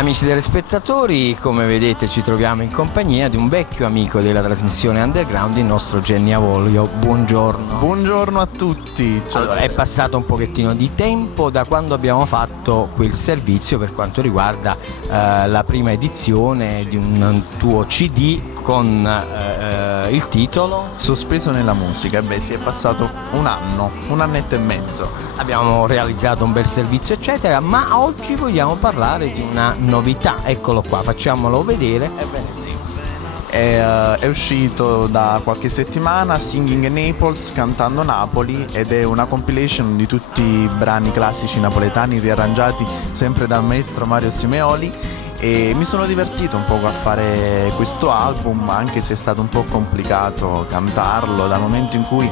Amici telespettatori, come vedete ci troviamo in compagnia di un vecchio amico della trasmissione Underground, il nostro Genny Avolio. Buongiorno. Buongiorno a tutti. Ciao. Allora, è passato un pochettino di tempo da quando abbiamo fatto quel servizio per quanto riguarda la prima edizione di un tuo CD con il titolo Sospeso nella musica. Beh, si è passato un annetto e mezzo. Abbiamo realizzato un bel servizio eccetera, ma oggi vogliamo parlare di una novità. Eccolo qua, facciamolo vedere. Ebbene sì. È uscito da qualche settimana Singing Naples, Cantando Napoli, ed è una compilation di tutti i brani classici napoletani riarrangiati sempre dal maestro Mario Simeoli, e mi sono divertito un poco a fare questo album, anche se è stato un po' complicato cantarlo, dal momento in cui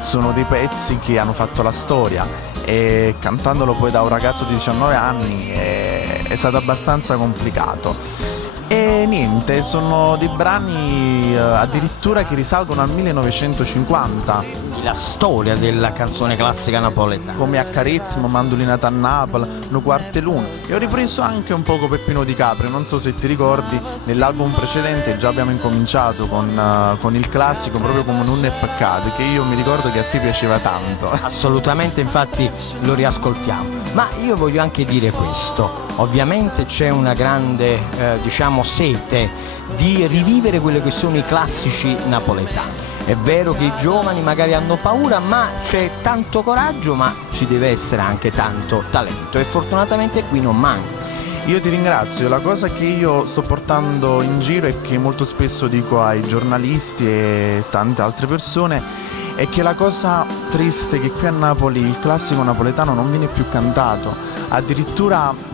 sono dei pezzi che hanno fatto la storia, e cantandolo poi da un ragazzo di 19 anni è stato abbastanza complicato. E niente, sono dei brani addirittura che risalgono al 1950. La storia della canzone classica napoletana, come Accarezzimo, Mandolinata a Napoli, No Quarte Luna. E ho ripreso anche un poco Peppino Di Caprio. Non so se ti ricordi, nell'album precedente già abbiamo incominciato con il classico, proprio come Non è peccato, che io mi ricordo che a te piaceva tanto. Assolutamente, infatti lo riascoltiamo. Ma io voglio anche dire questo: ovviamente c'è una grande sete di rivivere quelli che sono i classici napoletani. È vero che i giovani magari hanno paura, ma c'è tanto coraggio, ma ci deve essere anche tanto talento, e fortunatamente qui non manca. Io ti ringrazio. La cosa che io sto portando in giro e che molto spesso dico ai giornalisti e tante altre persone è che la cosa triste è che qui a Napoli il classico napoletano non viene più cantato, addirittura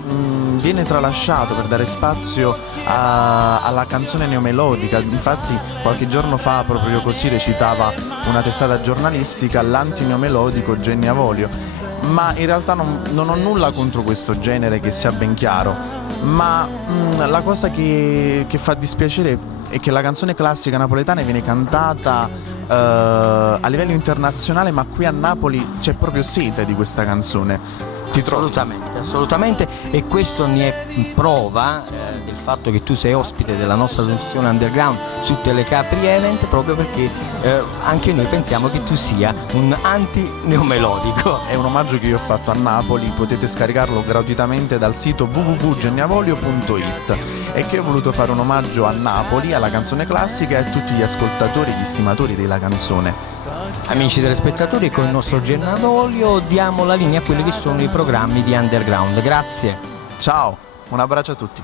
viene tralasciato per dare spazio alla canzone neomelodica. Infatti qualche giorno fa proprio così recitava una testata giornalistica l'anti-neomelodico Genny Avolio. Ma in realtà non ho nulla contro questo genere, che sia ben chiaro, ma la cosa che fa dispiacere è che la canzone classica napoletana viene cantata a livello internazionale, ma qui a Napoli c'è proprio sete di questa canzone. Assolutamente, e questo ne è prova del fatto che tu sei ospite della nostra trasmissione Underground su Telecapri Event, proprio perché anche noi pensiamo che tu sia un anti-neomelodico. È un omaggio che io ho fatto a Napoli, potete scaricarlo gratuitamente dal sito www.gennyavolio.it, e che ho voluto fare un omaggio a Napoli, alla canzone classica e a tutti gli ascoltatori e gli stimatori della canzone. Amici telespettatori, con il nostro Genny Avolio diamo la linea a quelli che sono i programmi di Underground. Grazie. Ciao, un abbraccio a tutti.